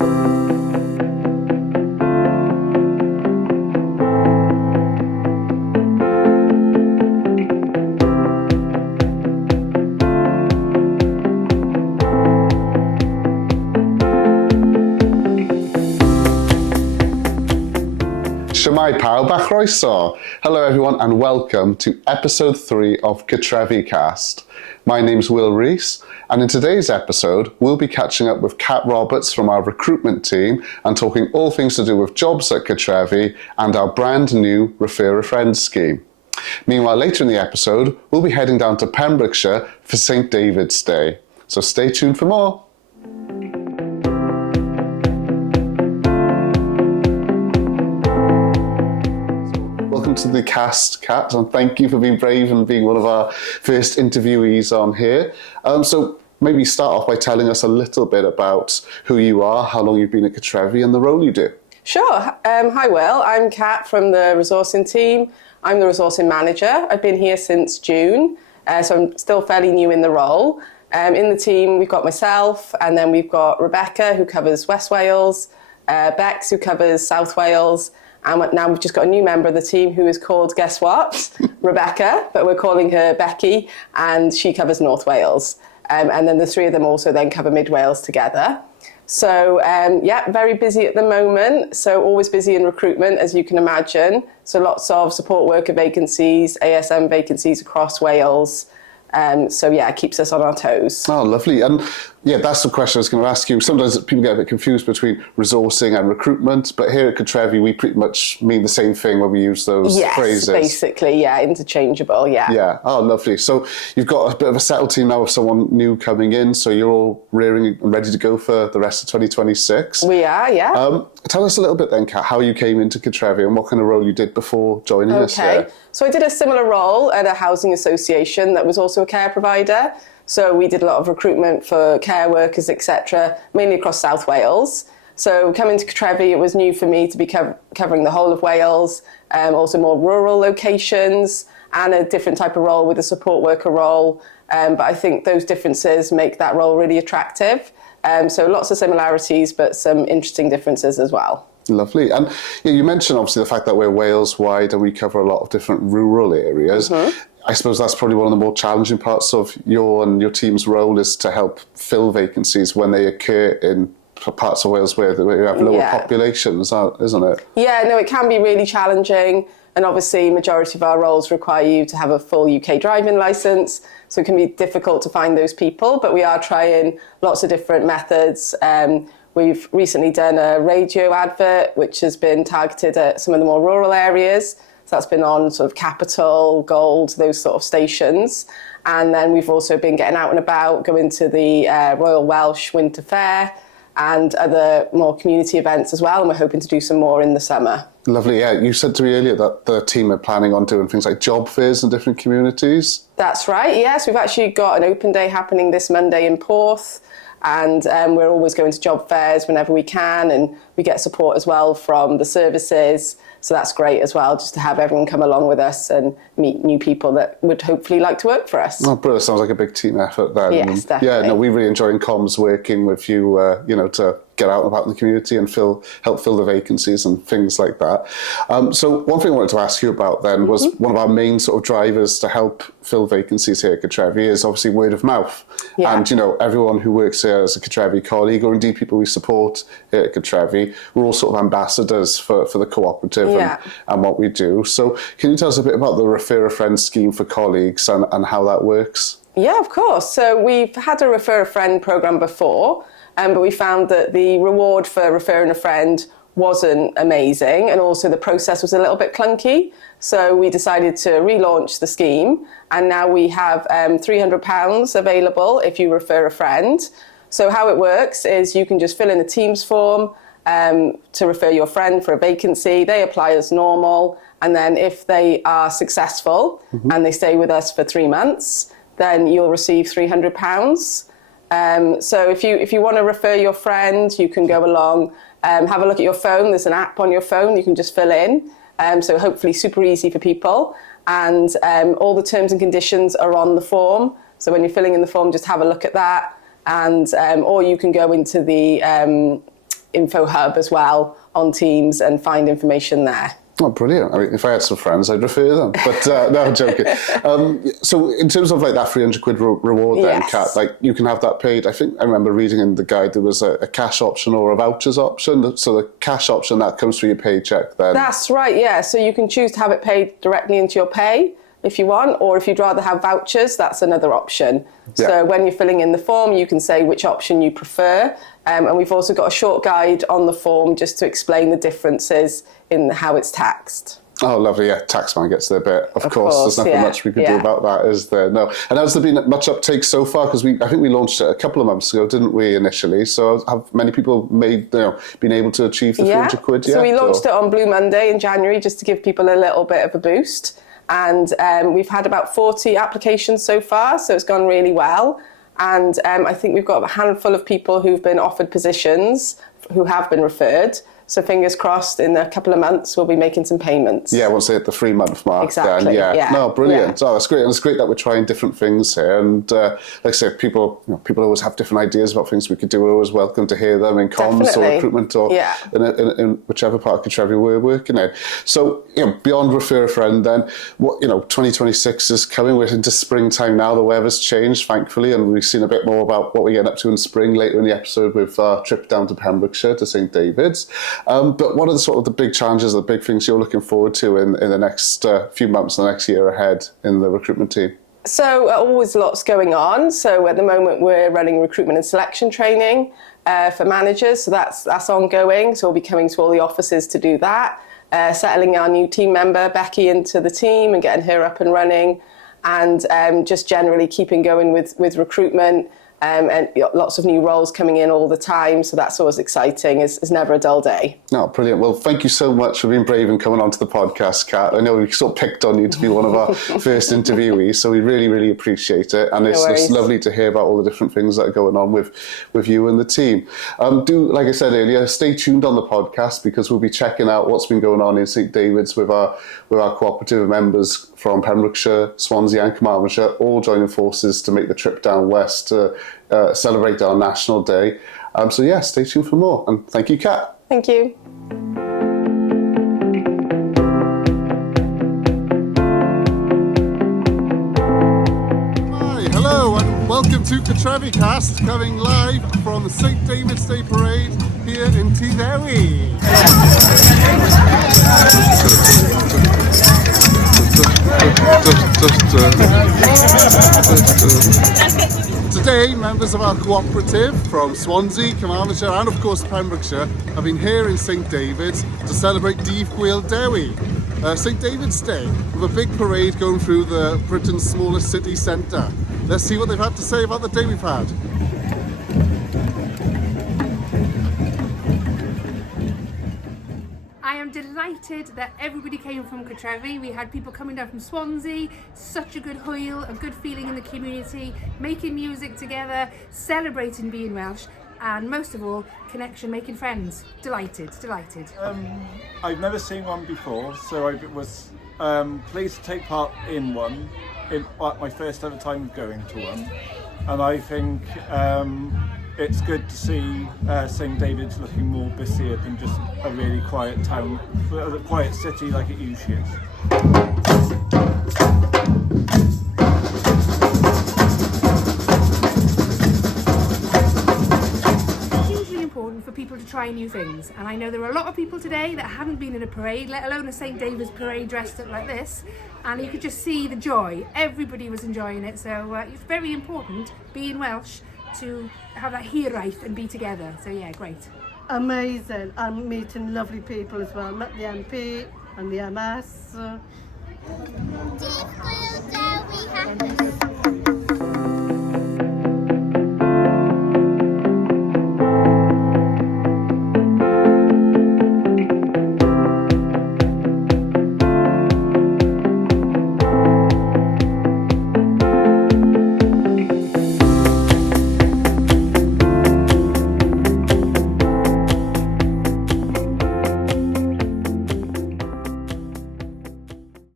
Shwmae pawb a chroeso. Hello everyone and welcome to episode 3 of Cartreficast. My name's Will Rees and in today's episode we'll be catching up with Kat Roberts from our recruitment team and talking all things to do with jobs at Cartrefi and our brand new Refer a Friend scheme. Meanwhile, later in the episode we'll be heading down to Pembrokeshire for St David's Day. So stay tuned for more. Welcome to the cast, Kat, and thank you for being brave and being one of our first interviewees on here. So maybe start off by telling us a little bit about who you are, how long you've been at Cartrefi and the role you do. Sure. Hi Will, I'm Kat from the resourcing team. I'm the resourcing manager. I've been here since June, so I'm still fairly new in the role. In the team we've got myself and then we've got Rebecca who covers West Wales, Bex who covers South Wales, and now we've just got a new member of the team who is called, guess what? Rebecca, but we're calling her Becky, and she covers North Wales. And then the three of them also then cover Mid Wales together. So yeah, very busy at the moment. So always busy in recruitment, as you can imagine. So lots of support worker vacancies, ASM vacancies across Wales. So yeah, it keeps us on our toes. Oh, lovely. And yeah, that's the question I was going to ask you. Sometimes people get a bit confused between resourcing and recruitment, but here at Cartrefi, we pretty much mean the same thing when we use those phrases. Yes, basically, yeah, interchangeable, yeah. Yeah, oh, lovely. So you've got a bit of a settled team now with someone new coming in, so you're all rearing and ready to go for the rest of 2026. We are, yeah. Tell us a little bit then, Kat, how you came into Cartrefi and what kind of role you did before joining us here. Okay, so I did a similar role at a housing association that was also a care provider. So we did a lot of recruitment for care workers, etc., mainly across South Wales. So coming to Cartrefi, it was new for me to be covering the whole of Wales, also more rural locations and a different type of role with a support worker role. But I think those differences make that role really attractive. So lots of similarities, but some interesting differences as well. Lovely. And you mentioned obviously the fact that we're Wales-wide and we cover a lot of different rural areas. Mm-hmm. I suppose that's probably one of the more challenging parts of your and your team's role is to help fill vacancies when they occur in parts of Wales where you have lower populations, isn't it? Yeah, no, it can be really challenging. And obviously, majority of our roles require you to have a full UK driving licence. So it can be difficult to find those people, but we are trying lots of different methods. We've recently done a radio advert, which has been targeted at some of the more rural areas. So that's been on sort of Capital, Gold, those sort of stations. And then we've also been getting out and about, going to the Royal Welsh Winter Fair and other more community events as well. And we're hoping to do some more in the summer. Lovely, yeah. You said to me earlier that the team are planning on doing things like job fairs in different communities. That's right, yes. We've actually got an open day happening this Monday in Porth. And we're always going to job fairs whenever we can, and we get support as well from the services. So that's great as well, just to have everyone come along with us and meet new people that would hopefully like to work for us. Oh, brilliant. Sounds like a big team effort then. Yes, definitely. Yeah, no, we really enjoy in comms working with you, to get out and about in the community and help fill the vacancies and things like that. So one thing I wanted to ask you about then was one of our main sort of drivers to help fill vacancies here at Cartrefi is obviously word of mouth. Yeah. And, everyone who works here as a Cartrefi colleague or indeed people we support here at Cartrefi, we're all sort of ambassadors for the Co-operative and what we do. So can you tell us a bit about the Refer a Friend scheme for colleagues and how that works? Yeah, of course. So we've had a Refer a Friend programme before, but we found that the reward for referring a friend wasn't amazing, and also the process was a little bit clunky. So we decided to relaunch the scheme, and now we have £300 available if you refer a friend. So how it works is you can just fill in a Teams form to refer your friend for a vacancy. They apply as normal, and then if they are successful and they stay with us for 3 months, then you'll receive £300. So if you want to refer your friend, you can go along, have a look at your phone. There's an app on your phone you can just fill in. So hopefully super easy for people. And all the terms and conditions are on the form. So when you're filling in the form, just have a look at that. And or you can go into the info hub as well on Teams and find information there. Oh, brilliant. I mean, if I had some friends, I'd refer them. But no, I'm joking. So in terms of like that £300 reward then, Yes. Kat, like you can have that paid. I think I remember reading in the guide there was a cash option or a vouchers option. So the cash option, that comes through your paycheck then. That's right, yeah. So you can choose to have it paid directly into your pay if you want, or if you'd rather have vouchers, that's another option. Yeah. So when you're filling in the form, you can say which option you prefer. And we've also got a short guide on the form just to explain the differences in how it's taxed. Oh, lovely. Yeah, taxman gets their bit. Of course, there's nothing yeah, much we could do about that, is there? No. And has there been much uptake so far? Because I think we launched it a couple of months ago, didn't we, initially? So have many people been able to achieve the £300 yet? So we launched it on Blue Monday in January just to give people a little bit of a boost. And we've had about 40 applications so far, so it's gone really well. And I think we've got a handful of people who've been offered positions who have been referred. So fingers crossed, in a couple of months, we'll be making some payments. Yeah, once they hit the 3-month mark. Exactly, then, yeah. No, brilliant. Yeah. Oh, that's great. And it's great that we're trying different things here. And like I said, people always have different ideas about things we could do. We're always welcome to hear them in comms Definitely. or recruitment or in whichever part of Cartrefi we're working in. So, beyond refer a friend then, 2026 is coming. We're into springtime now. The weather's changed, thankfully, and we've seen a bit more about what we're getting up to in spring later in the episode with our trip down to Pembrokeshire to St David's. But what are the big challenges, the big things you're looking forward to in the next few months, the next year ahead in the recruitment team? So always lots going on. So at the moment we're running recruitment and selection training for managers. So that's ongoing. So we'll be coming to all the offices to do that. Settling our new team member, Becky, into the team and getting her up and running. And just generally keeping going with recruitment. And lots of new roles coming in all the time, so that's always exciting. It's never a dull day. No, brilliant. Well, thank you so much for being brave and coming onto the podcast, Kat. I know we sort of picked on you to be one of our first interviewees, so we really, really appreciate it. And it's lovely to hear about all the different things that are going on with you and the team. Like I said earlier, stay tuned on the podcast because we'll be checking out what's been going on in St David's with our co-operative members from Pembrokeshire, Swansea and Carmarthenshire, all joining forces to make the trip down west to celebrate our National Day. So stay tuned for more. And thank you, Kat. Thank you. Hi, hello, and welcome to Cartreficast, coming live from the St David's Day Parade here in Tydewi. Today, members of our co-operative from Swansea, Carmarthenshire and of course Pembrokeshire have been here in St David's to celebrate Dydd Gwyl Dewi, St David's Day, with a big parade going through Britain's smallest city centre. Let's see what they've had to say about the day we've had. I am delighted that everybody came from Cartrefi. We had people coming down from Swansea, such a good hwyl, a good feeling in the community, making music together, celebrating being Welsh, and most of all, connection, making friends. Delighted. I've never seen one before, so I was pleased to take part in one, my first ever time going to one, and I think it's good to see St David's looking more busier than just a really quiet town, a quiet city like it usually is. It's hugely important for people to try new things, and I know there are a lot of people today that haven't been in a parade, let alone a St David's parade dressed up like this, and you could just see the joy. Everybody was enjoying it, so it's very important, being Welsh, to have that hiraeth and be together. So yeah, great. Amazing. I'm meeting lovely people as well. Met the MP and the MS. Dydd Gwyl Dewi, happy